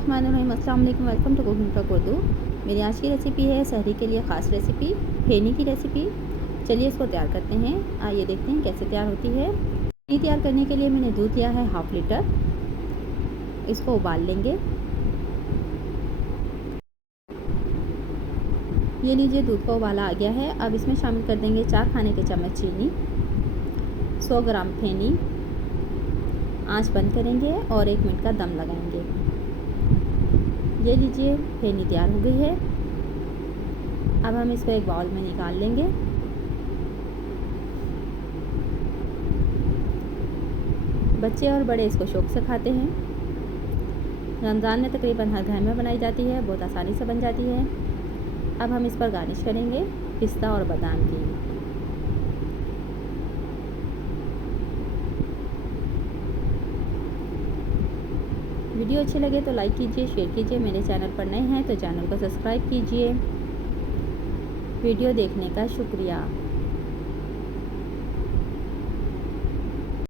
बिस्मिल्लाहिर्रहमानिर्रहीम। अस्सलाम वालेकुम। Welcome to cooking talk Urdu. मेरी आज की रेसिपी है सहरी के लिए ख़ास रेसिपी, फेनी की रेसिपी। चलिए इसको तैयार करते हैं। आइए देखते हैं कैसे तैयार होती है। फेनी तैयार करने के लिए मैंने दूध लिया है 1/2 लीटर। इसको उबाल लेंगे। ये लीजिए, दूध का उबाला आ गया है। अब इसमें शामिल कर देंगे 4 खाने के चम्मच चीनी, 100 ग्राम फेनी। आँच बंद करेंगे और 1 मिनट का दम लगाएंगे। ये लीजिए, फेनी तैयार हो गई है। अब हम इसको एक बाउल में निकाल लेंगे। बच्चे और बड़े इसको शौक़ से खाते हैं। रमज़ान में तकरीबन हर घर में बनाई जाती है, बहुत आसानी से बन जाती है। अब हम इस पर गार्निश करेंगे पिस्ता और बादाम की। वीडियो अच्छी लगे तो लाइक कीजिए, शेयर कीजिए। मेरे चैनल पर नए हैं तो चैनल को सब्सक्राइब कीजिए। वीडियो देखने का शुक्रिया।